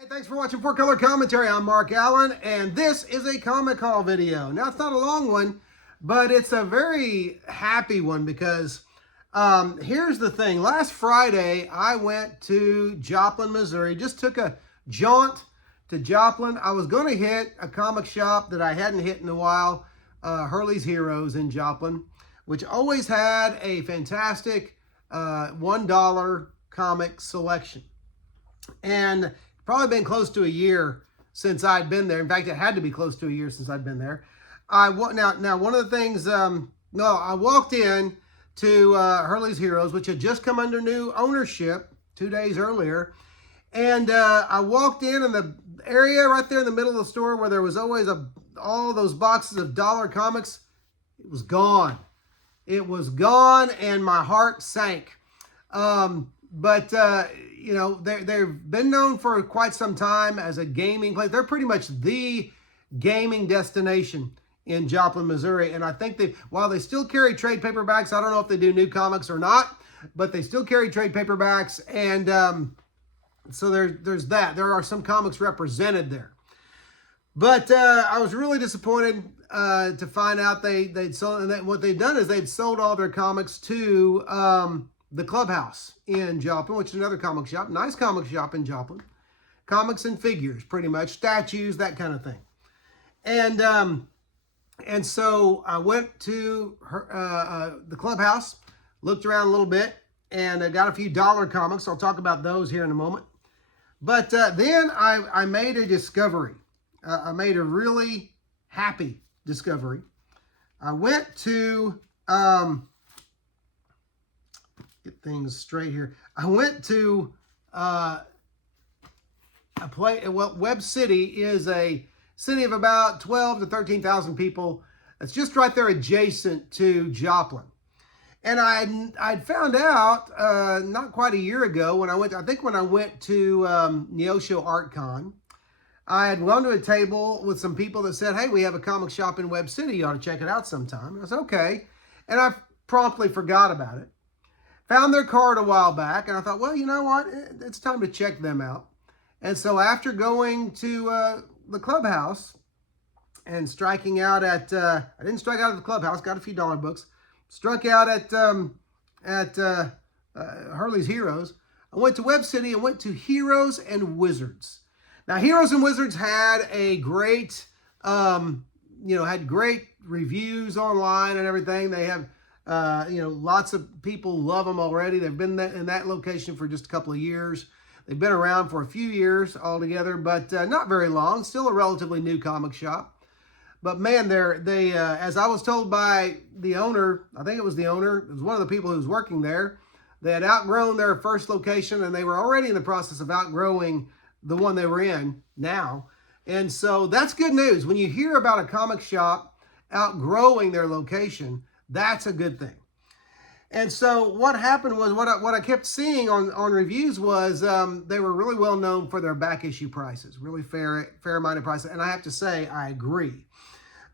Hey, thanks for watching 4Color Commentary. I'm Mark Allen, and this is a comic haul video. Now, it's not a long one, but it's a very happy one because here's the thing. Last Friday, I went to Joplin, Missouri. Just took a jaunt to Joplin. I was going to hit a comic shop that I hadn't hit in a while, Hurley's Heroes in Joplin, which always had a fantastic $1 comic selection. And probably been close to a year since I'd been there. In fact, it had to be close to a year since I'd been there. Now one of the things, I walked in to Hurley's Heroes, which had just come under new ownership 2 days earlier. And I walked in the area right there in the middle of the store where there was always all those boxes of dollar comics. It was gone. It was gone, and my heart sank. You know, they've been known for quite some time as a gaming place. They're pretty much the gaming destination in Joplin, Missouri. And I think while they still carry trade paperbacks, I don't know if they do new comics or not, but they still carry trade paperbacks. And so there's that. There are some comics represented there. But I was really disappointed to find out they'd sold, and what they'd done is they'd sold all their comics to the Clubhouse in Joplin, which is another comic shop. Nice comic shop in Joplin. Comics and figures, pretty much. Statues, that kind of thing. And so I went to the Clubhouse, looked around a little bit, and I got a few dollar comics. I'll talk about those here in a moment. But then I made a discovery. I made a really happy discovery. I went to... get things straight here. I went to Webb City is a city of about 12 to 13,000 people. It's just right there adjacent to Joplin. And I'd found out not quite a year ago when I went to Neosho Art Con. I had gone to a table with some people that said, hey, we have a comic shop in Webb City. You ought to check it out sometime. And I said, okay. And I promptly forgot about it. Found their card a while back, and I thought, well, you know what? It's time to check them out. And so after going to the Clubhouse and striking out at, I didn't strike out at the Clubhouse, got a few dollar books, struck out at Hurley's Heroes. I went to Webb City and went to Heroes and Wizards. Now, Heroes and Wizards had a great, had great reviews online and everything. They have... lots of people love them already. They've been in that location for just a couple of years. They've been around for a few years altogether, but not very long. Still a relatively new comic shop. But man, they as I was told by the owner, I think it was the owner, it was one of the people who was working there, they had outgrown their first location, and they were already in the process of outgrowing the one they were in now. And so that's good news. When you hear about a comic shop outgrowing their location, that's a good thing. And so what happened was, what I kept seeing on reviews was they were really well known for their back issue prices, really fair-minded prices. And I have to say, I agree.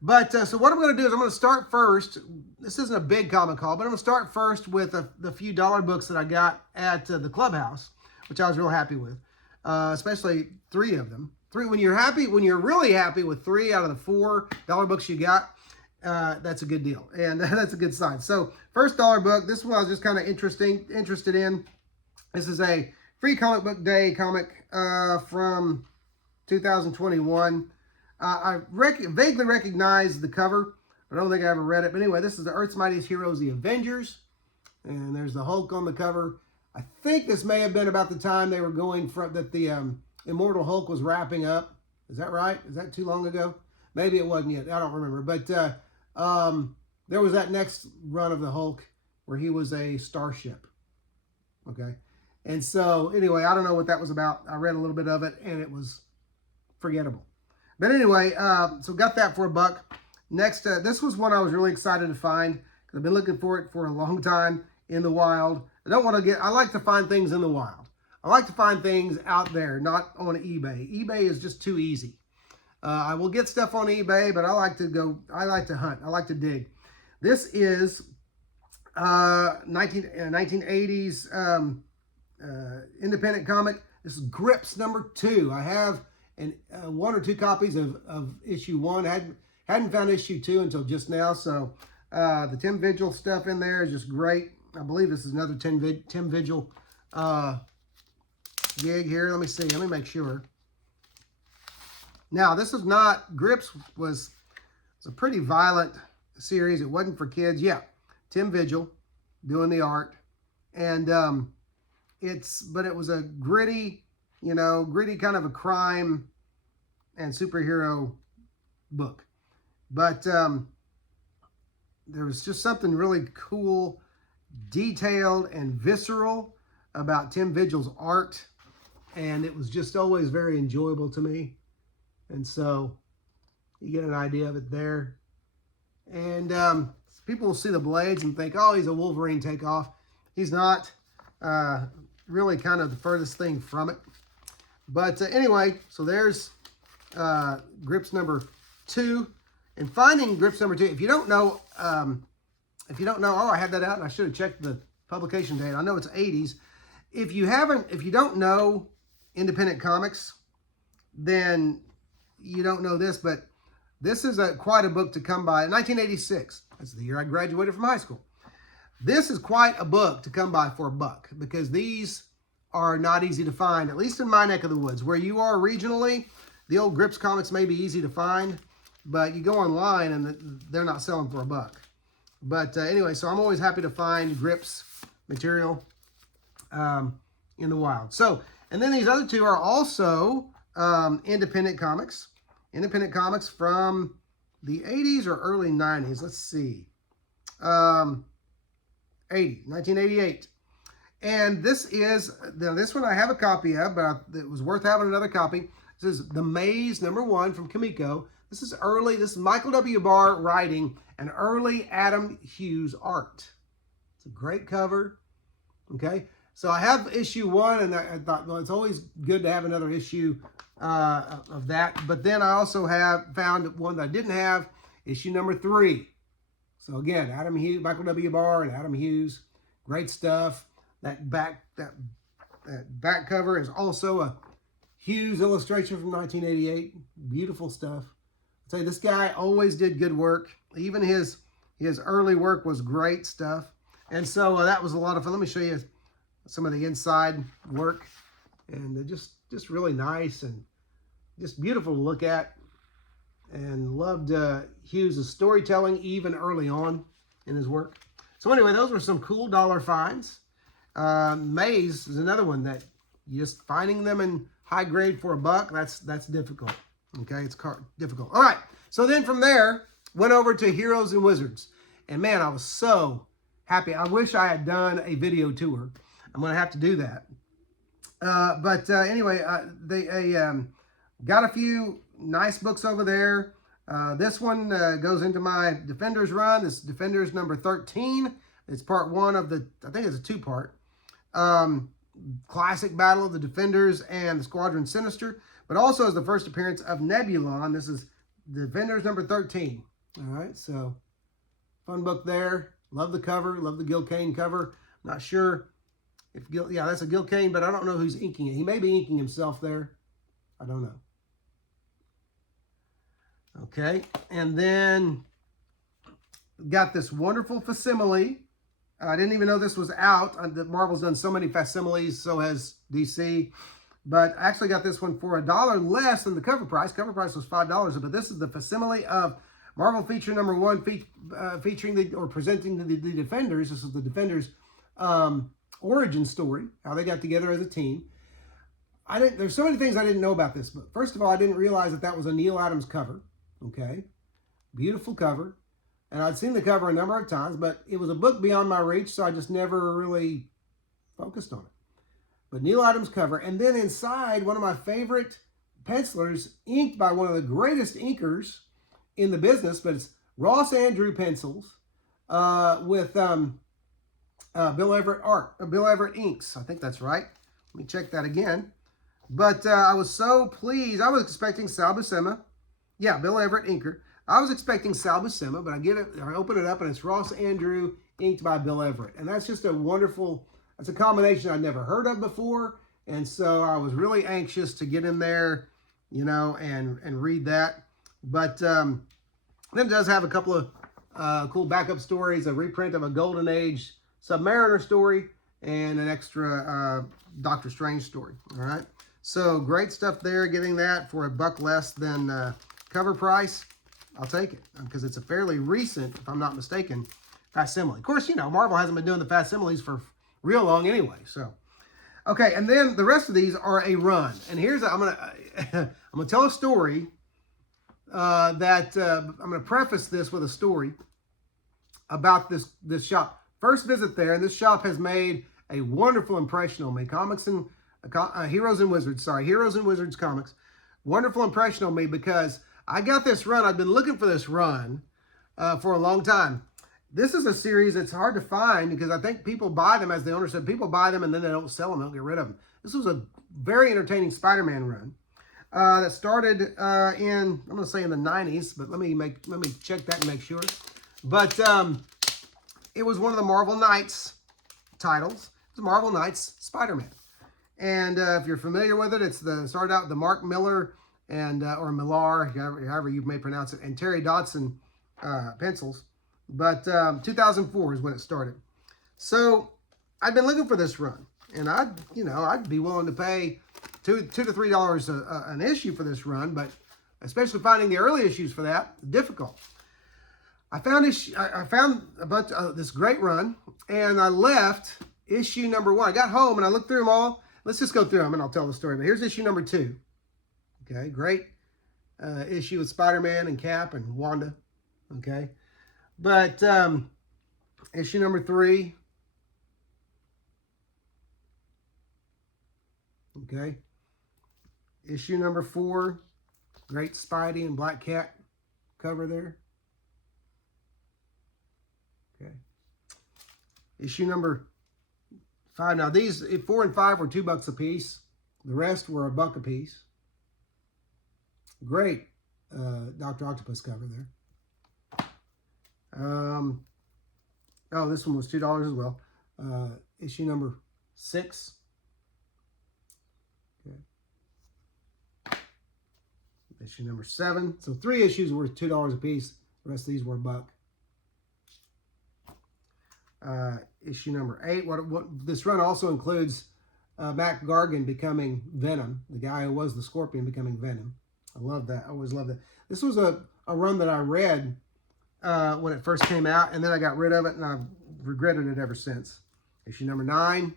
But so what I'm going to do is I'm going to start first. This isn't a big comic haul, but I'm going to start first with the few dollar books that I got at the Clubhouse, which I was real happy with, especially 3 of them. When you're really happy with 3 out of the 4 dollar books you got, that's a good deal, and that's a good sign. So first dollar book, this one I was just kind of interested in. This is a free comic book day comic from 2021. I vaguely recognize the cover. I don't think I ever read it, but anyway, this is the Earth's Mightiest Heroes, the Avengers, and there's the Hulk on the cover. I think this may have been about the time they were going from that the Immortal Hulk was wrapping up. Is that right? Is that too long ago? Maybe it wasn't yet. I don't remember, but there was that next run of the Hulk where he was a starship. Okay. And so anyway, I don't know what that was about. I read a little bit of it and it was forgettable. But anyway, so got that for $1. Next, this was one I was really excited to find because I've been looking for it for a long time in the wild. I like to find things in the wild. I like to find things out there, not on eBay. eBay is just too easy. I will get stuff on eBay, but I like to hunt. I like to dig. This is 1980s independent comic, This is Grips number 2. I have one or two copies of issue 1. Hadn't found issue 2 until just now, so the Tim Vigil stuff in there is just great. I believe this is another Tim Vigil gig here. Let me see. Let me make sure. Now, this is not, Grips was a pretty violent series. It wasn't for kids. Yeah, Tim Vigil doing the art. And but it was a gritty, gritty kind of a crime and superhero book. But there was just something really cool, detailed, and visceral about Tim Vigil's art. And it was just always very enjoyable to me. And so you get an idea of it there. And people will see the blades and think, oh, he's a Wolverine takeoff. He's not. Really kind of the furthest thing from it. But anyway, so there's Grips number 2. And finding Grips number 2, if you don't know, oh, I had that out and I should have checked the publication date. I know it's 80s. If you don't know independent comics, then you don't know this, but this is quite a book to come by. 1986, that's the year I graduated from high school. This is quite a book to come by for $1 because these are not easy to find, at least in my neck of the woods. Where you are regionally, the old Grips comics may be easy to find, but you go online and they're not selling for $1. But anyway, so I'm always happy to find Grips material in the wild. So, and then these other two are also independent comics. Independent comics from the 80s or early 90s. Let's see. 1988. And this one I have a copy of, but it was worth having another copy. This is The Maze #1 from Kimiko. This is Michael W. Barr writing and early Adam Hughes art. It's a great cover. Okay. So I have issue 1, and I thought, well, it's always good to have another issue of that. But then I also found one that I didn't have, issue number 3. So again, Michael W. Barr and Adam Hughes, great stuff. That back cover is also a Hughes illustration from 1988. Beautiful stuff. I'll tell you, this guy always did good work. Even his early work was great stuff. And so that was a lot of fun. Let me show you some of the inside work, and just really nice and just beautiful to look at. And loved Hughes' storytelling even early on in his work. So anyway, those were some cool dollar finds. Maze is another one that just finding them in high grade for $1, that's difficult. Okay, it's difficult. All right, so then from there, went over to Heroes and Wizards. And man, I was so happy. I wish I had done a video tour. I'm going to have to do that. Anyway, they got a few nice books over there. This one goes into my Defenders run. This is Defenders number 13. It's part 1 of I think it's a 2-part. Classic battle of the Defenders and the Squadron Sinister, but also is the first appearance of Nebulon. This is Defenders number 13. All right, so fun book there. Love the cover. Love the Gil Kane cover. Not sure if yeah, that's a Gil Kane, but I don't know who's inking it. He may be inking himself there. I don't know. Okay, and then got this wonderful facsimile. I didn't even know this was out. Marvel's done so many facsimiles, so has DC. But I actually got this one for $1 less than the cover price. Cover price was $5, but this is the facsimile of Marvel feature number 1, featuring presenting the Defenders. This is the Defenders origin story, how they got together as a team. There's so many things I didn't know about this book. First of all, I didn't realize that was a Neil Adams cover. Okay, beautiful cover. And I'd seen the cover a number of times, but it was a book beyond my reach, so I just never really focused on it. But Neil Adams cover, and then inside, one of my favorite pencilers, inked by one of the greatest inkers in the business, but it's Ross Andrew pencils with Bill Everett art, Bill Everett inks. I think that's right. Let me check that again. But I was so pleased. I was expecting Sal Buscema. Yeah, Bill Everett inker. I was expecting Sal Buscema, but I open it up, and it's Ross Andrew inked by Bill Everett. And that's just a wonderful, that's a combination I'd never heard of before. And so I was really anxious to get in there, you know, and read that. But then it does have a couple of cool backup stories, a reprint of a Golden Age Submariner story, and an extra Doctor Strange story. All right. So great stuff there. Getting that for $1 less than cover price. I'll take it because it's a fairly recent, if I'm not mistaken, facsimile. Of course, you know, Marvel hasn't been doing the facsimiles for real long anyway. So, okay, and then the rest of these are a run. And here's I'm gonna tell a story I'm gonna preface this with a story about this shop. First visit there, and this shop has made a wonderful impression on me. Heroes and Wizards comics. Wonderful impression on me because I got this run. I've been looking for this run for a long time. This is a series that's hard to find because I think people buy them, as the owner said, people buy them and then they don't sell them, they don't get rid of them. This was a very entertaining Spider-Man run that started I'm going to say in the 90s, but let me check that and make sure. But it was one of the Marvel Knights titles. It's Marvel Knights Spider-Man. And if you're familiar with it, started out the Mark Miller and or Millar, however you may pronounce it, and Terry Dodson pencils. But 2004 is when it started. So I've been looking for this run, and I'd be willing to pay $2 to $3 an issue for this run, but especially finding the early issues for that, difficult. I found a bunch of this great run, and I left issue number 1. I got home and I looked through them all. Let's just go through them and I'll tell the story. But here's issue number 2. Okay, great issue with Spider-Man and Cap and Wanda. Okay, but issue number 3. Okay, issue number 4. Great Spidey and Black Cat cover there. Okay, issue number 5. Now these 4 and 5 were $2 a piece. The rest were $1 a piece. Great Dr. Octopus cover there. Oh, this one was $2 as well. Issue number 6. Okay. Issue number 7. So 3 issues were $2 a piece. The rest of these were $1. Issue number 8. What this run also includes Mac Gargan becoming Venom, the guy who was the Scorpion becoming Venom. I love that. I always loved that. This was a run that I read when it first came out, and then I got rid of it, and I've regretted it ever since. Issue number 9.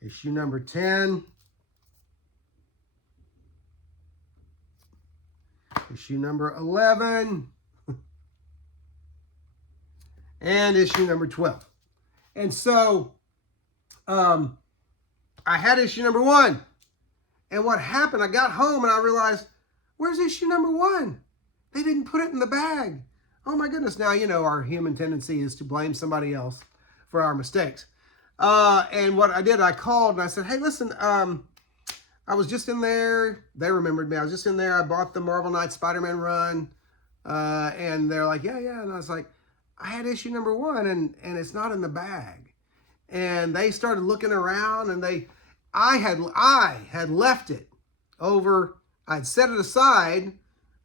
Issue number 10. Issue number 11. And issue number 12. And so I had issue number 1. And what happened, I got home and I realized, where's issue number 1? They didn't put it in the bag. Oh my goodness. Now, you know, our human tendency is to blame somebody else for our mistakes. And what I did, I called and I said, hey, listen, I was just in there. They remembered me. I was just in there. I bought the Marvel Knights Spider-Man run. And they're like, yeah. And I was like, I had issue number 1 and it's not in the bag. And they started looking around and I had left it over. I'd set it aside.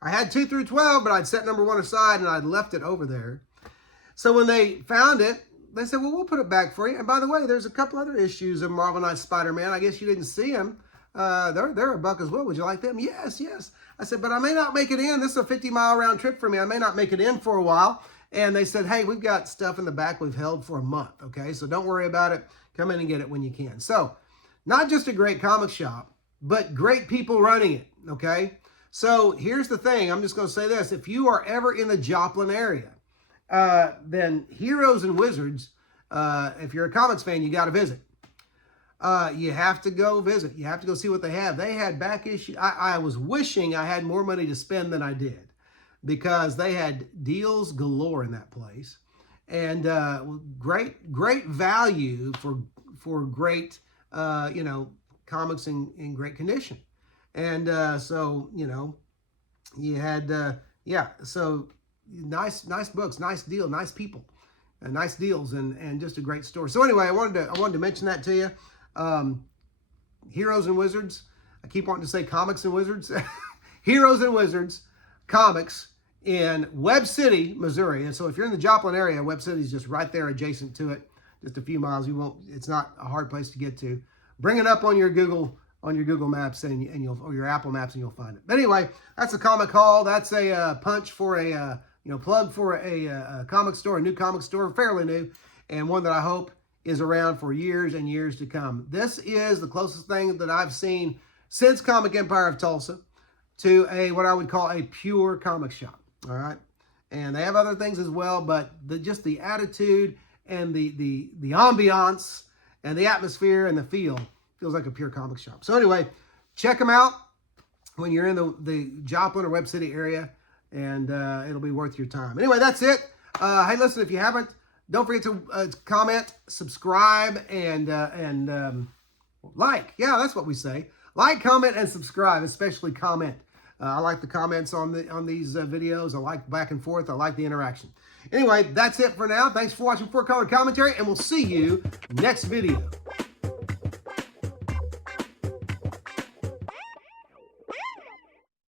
I had 2 through 12, but I'd set number 1 aside and I'd left it over there. So when they found it, they said, well, we'll put it back for you. And by the way, there's a couple other issues of Marvel Knights Spider-Man. I guess you didn't see them. They're $1 as well. Would you like them? Yes. I said, but I may not make it in. This is a 50-mile round trip for me. I may not make it in for a while. And they said, hey, we've got stuff in the back we've held for a month, okay? So don't worry about it. Come in and get it when you can. So not just a great comic shop, but great people running it, okay? So here's the thing. I'm just going to say this. If you are ever in the Joplin area, then Heroes and Wizards, if you're a comics fan, you got to visit. You have to go visit. You have to go see what they have. They had back issue. I was wishing I had more money to spend than I did, because they had deals galore in that place, and great value for great comics in great condition. And so you had so nice books, nice deal, nice people, nice deals and just a great store. So anyway, I wanted to mention that to you. Heroes and Wizards. I keep wanting to say comics and wizards. Heroes and Wizards comics in Webb City, Missouri. And so if you're in the Joplin area, Webb City is just right there adjacent to it, just a few miles. It's not a hard place to get to. Bring it up on your Google Maps or your Apple Maps, and you'll find it. But anyway, that's a comic haul. That's a punch for a plug for a comic store, a new comic store, fairly new, and one that I hope is around for years and years to come. This is the closest thing that I've seen since Comic Empire of Tulsa to what I would call a pure comic shop. All right, and they have other things as well, but just the attitude and the ambiance and the atmosphere and the feels like a pure comic shop. So anyway, check them out when you're in the Joplin or Webb City area, and it'll be worth your time. Anyway, that's it. Hey, listen, if you haven't, don't forget to comment, subscribe, and like. Yeah, that's what we say. Like, comment, and subscribe, especially comment. I like the comments on these videos. I like back and forth. I like the interaction. Anyway, that's it for now. Thanks for watching 4 Color Commentary, and we'll see you next video.